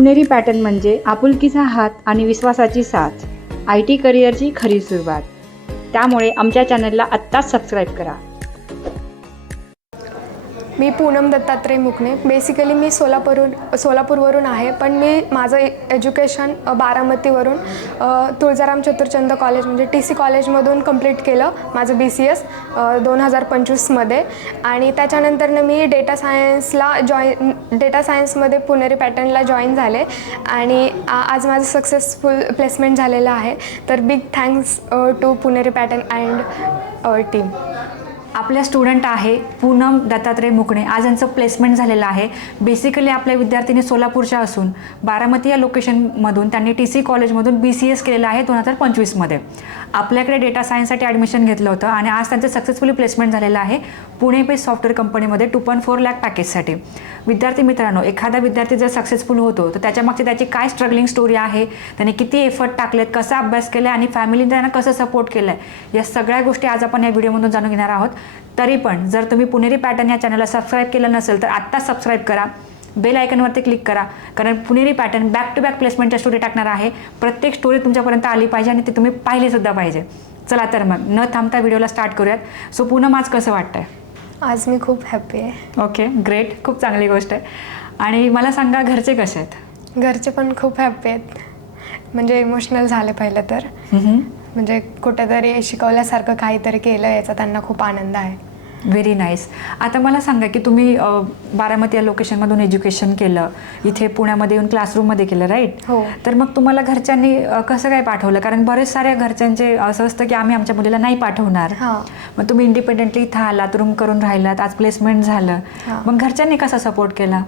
पुणेरी pattern म्हणजे आपुलकीचा हात आणि विश्वासाची साथ, IT करिअरची खरी सुरुवात. त्यामुळे आमच्या चॅनलला आत्ताच सबस्क्राईब करा. मी पूनम दत्तात्रय मुकणे. बेसिकली मी सोलापूरवरून आहे, पण मी माझं एज्युकेशन बारामतीवरून तुळजाराम चतुरचंद कॉलेज म्हणजे TC कॉलेजमधून कंप्लीट केलं माझं BCS 2025मध्ये. आणि त्याच्यानंतरनं मी डेटा सायन्समध्ये पुणेरी पॅटर्नला जॉईन झाले आणि आज माझं सक्सेसफुल प्लेसमेंट झालेलं आहे. तर big thanks to Puneri pattern and team. आपल्या स्टुडंट आहे पूनम दत्तात्रय मुकणे. आज यांचं प्लेसमेंट झालेलं आहे. बेसिकली आपल्या विद्यार्थिनी सोलापूरच्या असून बारामती या लोकेशनमधून त्यांनी TC कॉलेजमधून BCS केलेलं आहे 2025मध्ये. आपल्याकडे डेटा सायन्ससाठी ॲडमिशन घेतलं होतं आणि आज त्यांचं सक्सेसफुली प्लेसमेंट झालेलं आहे पुणे बेस्ड सॉफ्टवेअर कंपनीमध्ये 2.4 लाख पॅकेजसाठी. विद्यार्थी मित्रांनो, एखादा विद्यार्थी जर सक्सेसफुल होतो तर त्याच्यामागची त्याची काय स्ट्रगलिंग स्टोरी आहे, त्याने किती एफर्ट टाकलेत, कसा अभ्यास केला आणि फॅमिलीने त्यांना कसं सपोर्ट केलं आहे, या सगळ्या गोष्टी आज आपण या व्हिडिओमधून जाणून घेणार आहोत. तरी पण जर तुम्ही पुणेरी पॅटर्न या चॅनलला सबस्क्राईब केलं नसेल तर आत्ता सबस्क्राईब करा, बेल आयकनवरती क्लिक करा, कारण पुणेरी पॅटर्न बॅक टू बॅक प्लेसमेंटच्या स्टोरी टाकणार आहे. प्रत्येक स्टोरी तुमच्यापर्यंत आली पाहिजे आणि ती तुम्ही पाहिलीसुद्धा पाहिजे. चला तर मग न थांबता व्हिडिओला स्टार्ट करूयात. सो पूनम, आज कसं वाटतंय? आज मी खूप हॅपी आहे. ओके, ग्रेट, खूप चांगली गोष्ट आहे. आणि मला सांगा, घरचे कसे आहेत? घरचे पण खूप हॅपी आहेत. म्हणजे इमोशनल झाले पहिलं तर. म्हणजे कुठेतरी शिकवल्यासारखं काहीतरी केलं याचा त्यांना खूप आनंद आहे. Very nice. आता मला सांगा की तुम्ही बारामती या लोकेशनमधून एज्युकेशन केलं, इथे पुण्यामध्ये येऊन क्लासरूममध्ये केलं, राईट? हो. तर मग तुम्हाला घरच्यांनी कसं काय पाठवलं? कारण बरेच साऱ्या घरच्यांचे असं असतं की आम्ही आमच्या मुलीला नाही पाठवणार. मग तुम्ही इंडिपेंडेंटली इथं आलात, रूम करून राहिलात, आज प्लेसमेंट झालं. मग घरच्यांनी कसा सपोर्ट केला?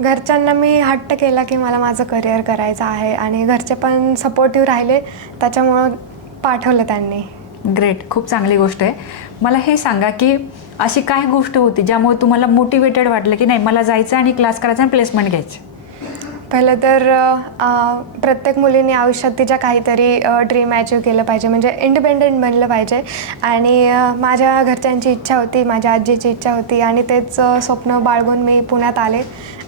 घरच्यांना मी हट्ट केला की मला माझं करिअर करायचं आहे आणि घरचे पण सपोर्टिव्ह राहिले, त्याच्यामुळं पाठवलं त्यांनी. ग्रेट, खूप चांगली गोष्ट आहे. मला हे सांगा की अशी काय गोष्ट होती ज्यामुळे तुम्हाला मोटिवेटेड वाटलं की नाही, मला जायचं आणि क्लास करायचा आणि प्लेसमेंट घ्यायची? पहिलं तर प्रत्येक मुलीने आयुष्यात तिच्या काहीतरी ड्रीम अचीव केलं पाहिजे, म्हणजे इंडिपेंडेंट बनलं पाहिजे. आणि माझ्या घरच्यांची इच्छा होती, माझ्या आजीची इच्छा होती आणि तेच स्वप्न बाळगून मी पुण्यात आले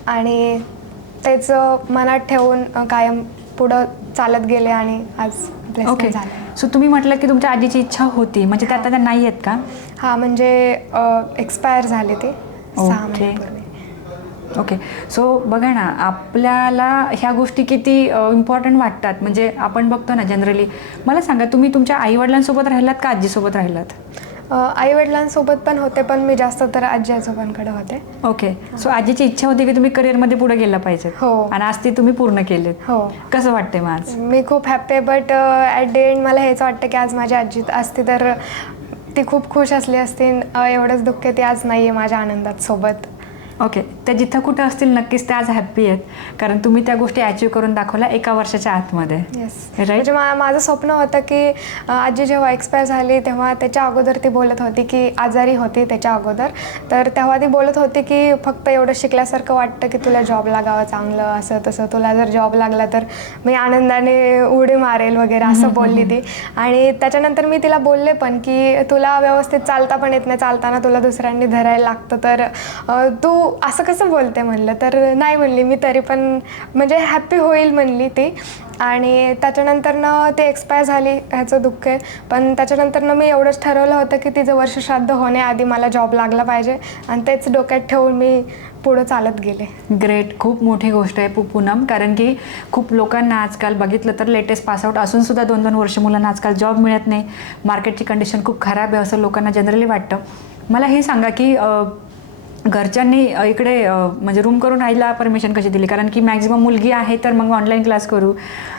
आणि तेच मनात ठेवून कायम पुढं चालत गेले आणि आज प्लेसमेंट झालं. सो तुम्ही म्हटलं की तुमच्या आजीची इच्छा होती, म्हणजे त्या आता नाही आहेत का? हां, म्हणजे एक्सपायर झाले ते 6 महिन्यापूर्वी. ओके. सो बघा ना, आपल्याला ह्या गोष्टी किती इम्पॉर्टंट वाटतात. म्हणजे आपण बघतो ना जनरली. मला सांगा, तुम्ही तुमच्या आईवडिलांसोबत राहिलात का आजीसोबत राहिलात? आईवडिलांसोबत पण होते, पण मी जास्त तर आजी आजोबांकडे होते. ओके. सो आजीची इच्छा होती की तुम्ही करिअरमध्ये पुढे गेला पाहिजे. हो. आणि आज ती तुम्ही पूर्ण केलीत. हो. कसं वाटतंय मग आज? मी खूप हॅप्पी आहे, बट ॲट द एंड मला हेच वाटतं की आज माझी आजी असती तर ती खूप खुश असली असती. एवढंच दुःख आहे ती आज नाही आहे माझ्या आनंदात सोबत. ओके. त्या जिथं कुठं असतील नक्कीच त्या आज हॅप्पी आहेत, कारण तुम्ही त्या गोष्टी अचीव करून दाखवल्या 1 वर्षाच्या आतमध्ये. येस. राईट. म्हणजे माझं स्वप्न होतं की आजी जेव्हा एक्सपायर झाली तेव्हा त्याच्या अगोदर ती बोलत होती की आजारी होती त्याच्या अगोदर, तर तेव्हा ती बोलत होती की फक्त एवढं शिकल्यासारखं वाटतं की तुला जॉब लागावं चांगलं, असं तसं, तुला जर जॉब लागला तर मी आनंदाने उडी मारेल वगैरे असं बोलली ती. आणि त्याच्यानंतर मी तिला बोलले पण की तुला व्यवस्थित चालता पण येत नाही, चालताना तुला दुसऱ्यांनी धरायला लागतं, तर तू असं कसं बोलते म्हणलं. तर नाही म्हणली मी, तरी पण म्हणजे हॅप्पी होईल म्हणली ती. आणि त्याच्यानंतरनं ती एक्सपायर झाली, ह्याचं दुःख आहे. पण त्याच्यानंतरनं मी एवढंच ठरवलं होतं की तिचं वर्षश्राद्ध होण्याआधी मला जॉब लागला पाहिजे आणि तेच डोक्यात ठेवून मी पुढं चालत गेले. ग्रेट, खूप मोठी गोष्ट आहे पूनम, कारण की खूप लोकांना आजकाल बघितलं तर लेटेस्ट पासआउट असून सुद्धा 2-2 वर्ष मुलांना आजकाल जॉब मिळत नाही. मार्केटची कंडिशन खूप खराब आहे असं लोकांना जनरली वाटतं. मला हे सांगा की घरच्यांनी इकडे म्हणजे रूम करून राहायला परमिशन कशी दिली? कारण की मॅक्झिमम मुलगी आहे तर मग ऑनलाईन क्लास करू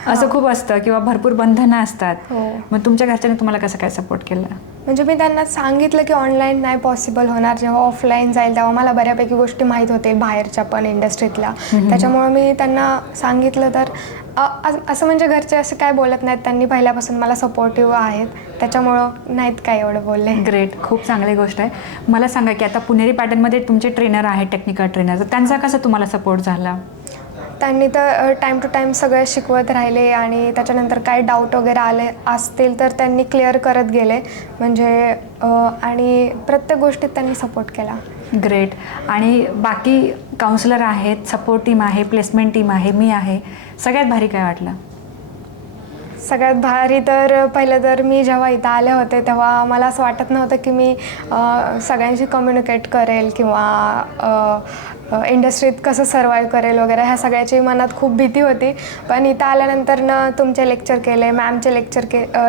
असं खूप असतं किंवा भरपूर बंधनं असतात. मग तुमच्या घरच्यांनी तुम्हाला कसं काय सपोर्ट केला? म्हणजे मी त्यांना सांगितलं की ऑनलाईन नाही पॉसिबल होणार, जेव्हा ऑफलाईन जाईल तेव्हा मला बऱ्यापैकी गोष्टी माहीत होतील बाहेरच्या पण इंडस्ट्रीतल्या, त्याच्यामुळं मी त्यांना सांगितलं. तर असं म्हणजे घरचे असं काय बोलत नाहीत, त्यांनी पहिल्यापासून मला सपोर्टिव्ह आहेत, त्याच्यामुळं नाहीत काय एवढं बोलले. ग्रेट, खूप चांगली गोष्ट आहे. मला सांगा की आता पुणेरी पॅटर्नमध्ये तुमचे ट्रेनर आहेत, टेक्निकल ट्रेनर, तर त्यांचा कसा तुम्हाला सपोर्ट झाला? त्यांनी तर टाईम टू टाईम सगळं शिकवत राहिले आणि त्याच्यानंतर काय डाऊट वगैरे आले असतील तर त्यांनी क्लिअर करत गेले म्हणजे आणि प्रत्येक गोष्टीत त्यांनी सपोर्ट केला. ग्रेट. आणि बाकी काउन्सिलर आहेत, सपोर्ट टीम आहे, प्लेसमेंट टीम आहे, मी आहे, सगळ्यात भारी काय वाटलं? सगळ्यात भारी तर पहिलं तर मी जेव्हा इथं आले होते तेव्हा मला असं वाटत नव्हतं की मी सगळ्यांशी कम्युनिकेट करेल किंवा इंडस्ट्रीत कसं सर्वाईव्ह करेल वगैरे ह्या सगळ्याची मनात खूप भीती होती. पण इथं आल्यानंतर तुमचे लेक्चर केले, मॅमचे लेक्चर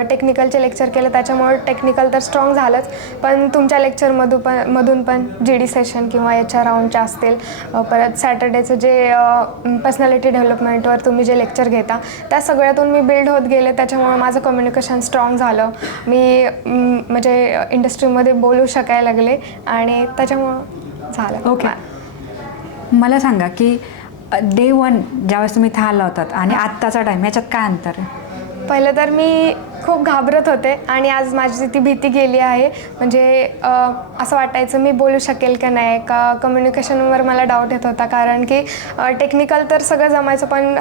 टेक्निकलचे लेक्चर केले, त्याच्यामुळे टेक्निकल तर स्ट्रॉंग झालंच, पण तुमच्या लेक्चरमधून पण GD सेशन किंवा HR राऊंडचे असतील, परत सॅटर्डेचं जे पर्सनॅलिटी डेव्हलपमेंटवर तुम्ही जे लेक्चर घेता त्या सगळ्यातून मी बिल्ड होत गेले. त्याच्यामुळे माझं कम्युनिकेशन स्ट्रॉंग झालं, मी म्हणजे इंडस्ट्रीमध्ये बोलू शकायला लागले आणि त्याच्यामुळं झालं. ओके. मला सांगा की डे 1 ज्यावेळेस तुम्ही इथं आला होतात आणि आत्ताचा टाईम याच्यात काय अंतर आहे? पहिलं तर मी खूप घाबरत होते आणि आज माझी ती भीती गेली आहे. म्हणजे असं वाटायचं मी बोलू शकेल का नाही, का कम्युनिकेशनवर मला डाऊट येत होता, कारण की टेक्निकल तर सगळं जमायचं पण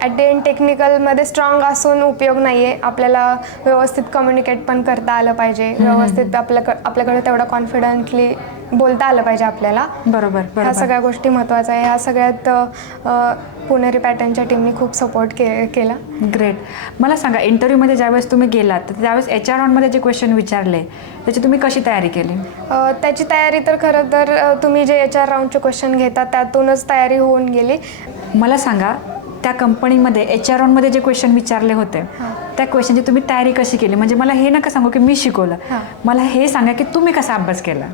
ॲट द एंड टेक्निकलमध्ये स्ट्रॉंग असून उपयोग नाही आहे. आपल्याला व्यवस्थित कम्युनिकेट पण करता आलं पाहिजे, व्यवस्थित आपल्याकडे तेवढा कॉन्फिडंटली बोलता आलं पाहिजे आपल्याला. बरोबर. ह्या सगळ्या गोष्टी महत्त्वाच्या आहे. ह्या सगळ्यात पुणेरी पॅटर्नच्या टीमनी खूप सपोर्ट केला. ग्रेट. मला सांगा, इंटरव्ह्यूमध्ये ज्यावेळेस तुम्ही गेलात तर त्यावेळेस HR राऊंडमध्ये जे क्वेश्चन विचारले त्याची तुम्ही कशी तयारी केली? त्याची तयारी तर खरं तर तुम्ही जे HR राऊंडचे क्वेश्चन घेतात त्यातूनच तयारी होऊन गेली. मला सांगा, त्या कंपनीमध्ये HR राऊंडमध्ये जे क्वेश्चन विचारले होते त्या क्वेश्चनची तुम्ही तयारी कशी केली? म्हणजे मला हे नका सांगू की मी शिकवलं, मला हे सांगा की तुम्ही कसा अभ्यास केला?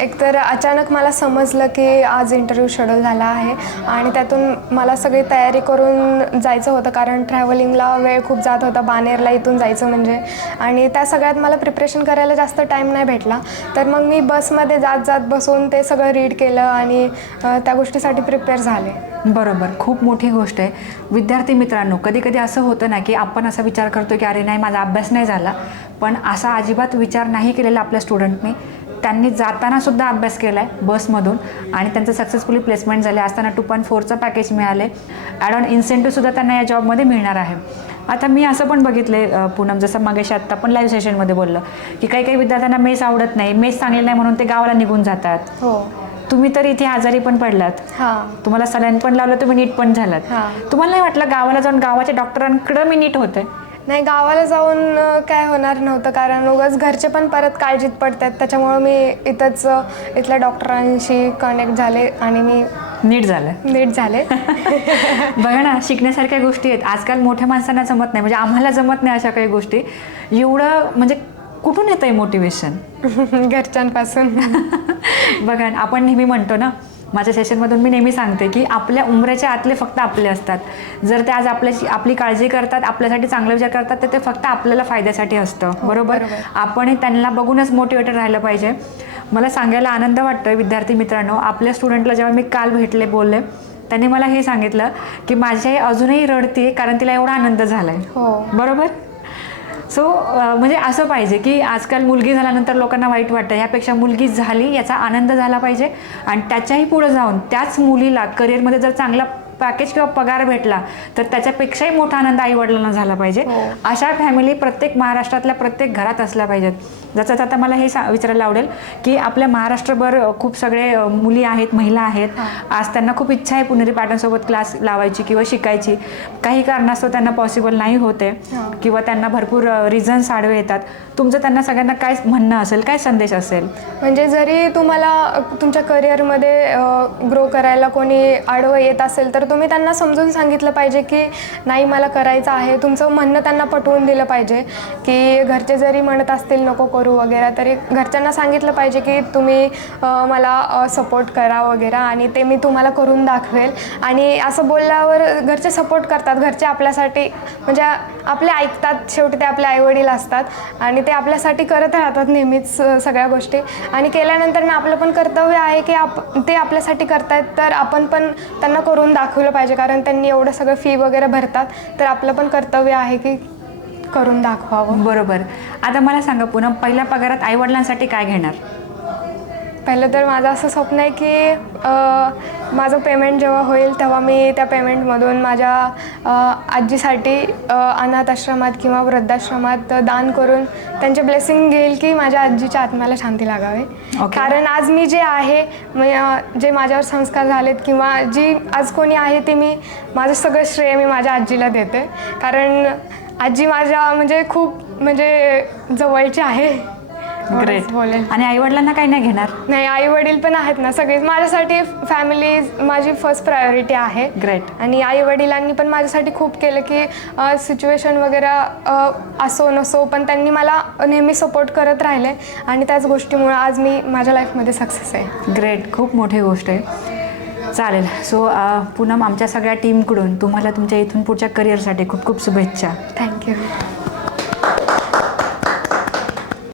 एकतर अचानक मला समजलं की आज इंटरव्ह्यू शेड्यूल झाला आहे आणि त्यातून मला सगळी तयारी करून जायचं होतं, कारण ट्रॅव्हलिंगला वेळ खूप जात होता, बाणेरला इथून जायचं म्हणजे, आणि त्या सगळ्यात मला प्रिपरेशन करायला जास्त टाईम नाही भेटला. तर मग मी बसमध्ये जात बसून ते सगळं रीड केलं आणि त्या गोष्टीसाठी प्रिपेअर झाले. बरोबर. खूप मोठी गोष्ट आहे. विद्यार्थी मित्रांनो, कधी कधी असं होतं ना की आपण असा विचार करतो की अरे नाही, माझा अभ्यास नाही झाला, पण असा अजिबात विचार नाही केलेला आपल्या स्टुडंटने. त्यांनी जाताना सुद्धा अभ्यास केला आहे बसमधून आणि त्यांचं सक्सेसफुली प्लेसमेंट झाले. असताना 2.4चं पॅकेज मिळाले, ॲड ऑन इन्सेंटिव्हसुद्धा त्यांना या जॉबमध्ये मिळणार आहे. आता मी असं पण बघितले पूनम, जसं मागेशी आत्ता पण लाईव्ह सेशनमध्ये बोललं की काही विद्यार्थ्यांना मेस आवडत नाही, मेस चांगली नाही म्हणून ते गावाला निघून जातात. हो. तुम्ही तर इथे आजारी पण पडलात, तुम्हाला सलाईन पण लावलं, तुम्ही नीट पण झालात. तुम्हाला नाही वाटलं गावाला जाऊन गावाच्या डॉक्टरांकडे मी नीट होते? नाही, गावाला जाऊन काय होणार नव्हतं, कारण उगाच घरचे पण परत काळजीत पडतात. त्याच्यामुळं मी इथल्या डॉक्टरांशी कनेक्ट झाले आणि मी नीट झाले. बघा ना, शिकण्यासारख्या गोष्टी आहेत. आजकाल मोठ्या माणसांना जमत नाही, म्हणजे आम्हाला जमत नाही अशा काही गोष्टी. एवढं म्हणजे कुठून येतं आहे मोटिवेशन? घरच्यांपासून. बघा, आपण नेहमी म्हणतो ना, माझ्या सेशनमधून मी नेहमी सांगते की आपल्या उंबऱ्याच्या आतले फक्त आपले असतात. जर ते आज आपली काळजी करतात, आपल्यासाठी चांगला विचार करतात, तर ते फक्त आपल्याला फायद्यासाठी असतं. बरोबर. आपण त्यांना बघूनच मोटिवेटेड राहिलं पाहिजे. मला सांगायला आनंद वाटतोय विद्यार्थी मित्रांनो, आपल्या स्टुडंटला जेव्हा मी काल बोलले त्यांनी मला हे सांगितलं की माझी आई अजूनही रडते कारण तिला एवढा आनंद झालाय. बरोबर. सो म्हणजे असं पाहिजे की आजकाल मुलगी झाल्यानंतर लोकांना वाईट वाटतं, ह्यापेक्षा मुलगी झाली याचा आनंद झाला पाहिजे आणि त्याच्याही पुढे जाऊन त्याच मुलीला करिअरमध्ये जर चांगला पॅकेज किंवा पगार भेटला तर त्याच्यापेक्षाही मोठा आनंद आईवडिलांना झाला पाहिजे. अशा फॅमिली प्रत्येक महाराष्ट्रातल्या प्रत्येक घरात असल्या पाहिजेत. ज्याच्यात आता मला हे विचारायला आवडेल की आपल्या महाराष्ट्रभर खूप सगळे मुली आहेत, महिला आहेत, आज त्यांना खूप इच्छा आहे पुणेरी पॅटर्नसोबत क्लास लावायची किंवा शिकायची, काही कारणास्तव त्यांना पॉसिबल नाही होते किंवा त्यांना भरपूर रिझन्स आडवे येतात. तुमचं त्यांना सगळ्यांना काय म्हणणं असेल, काय संदेश असेल? म्हणजे जरी तुम्हाला तुमच्या करिअरमध्ये ग्रो करायला कोणी आडवं येत असेल तर तुम्ही त्यांना समजून सांगितलं पाहिजे की नाही, मला करायचं आहे. तुमचं म्हणणं त्यांना पटवून दिलं पाहिजे की घरचे जरी म्हणत असतील नको करू वगैरे, तरी घरच्यांना सांगितलं पाहिजे की तुम्ही मला सपोर्ट करा वगैरे आणि ते मी तुम्हाला करून दाखवेल. आणि असं बोलल्यावर घरचे सपोर्ट करतात. घरचे आपल्यासाठी म्हणजे आपले ऐकतात. शेवटी ते आपले आईवडील असतात आणि ते आपल्यासाठी करत राहतात नेहमीच सगळ्या गोष्टी. आणि केल्यानंतर ना आपलं पण कर्तव्य आहे की ते आपल्यासाठी करतायत तर आपण पण त्यांना करून दाखवलं पाहिजे, कारण त्यांनी एवढं सगळं फी वगैरे भरतात, तर आपलं पण कर्तव्य आहे की करून दाखवावं. बरोबर. आता मला सांगा पुन्हा, पहिल्या पगारात आईवडिलांसाठी काय घेणार? पहिलं तर माझं असं स्वप्न आहे की माझं पेमेंट जेव्हा होईल तेव्हा मी त्या पेमेंटमधून माझ्या आजीसाठी अनाथ आश्रमात किंवा वृद्धाश्रमात दान करून त्यांचे ब्लेसिंग घेईल की माझ्या आजीच्या आत्म्याला शांती लागावी. Okay. कारण आज मी जे आहे जे माझ्यावर संस्कार झालेत किंवा जी आज कोणी आहे ते माझं सगळं श्रेय मी माझ्या आजीला देते. कारण आजी माझ्या म्हणजे खूप म्हणजे जवळची आहे. ग्रेट. बोलेल. आणि आईवडिलांना काही नाही घेणार? नाही, आई वडील पण आहेत ना, सगळेच माझ्यासाठी. फॅमिली माझी फर्स्ट प्रायोरिटी आहे. Great. आणि आई वडिलांनी पण माझ्यासाठी खूप केलं की सिच्युएशन वगैरे असो नसो पण त्यांनी मला नेहमी सपोर्ट करत राहिले आणि त्याच गोष्टीमुळे आज मी माझ्या लाईफमध्ये सक्सेस आहे. ग्रेट, खूप मोठी गोष्ट आहे. चालेल. सो पूनम, आमच्या सगळ्या टीमकडून तुम्हाला तुमच्या इथून पुढच्या करिअरसाठी खूप खूप शुभेच्छा. थँक्यू.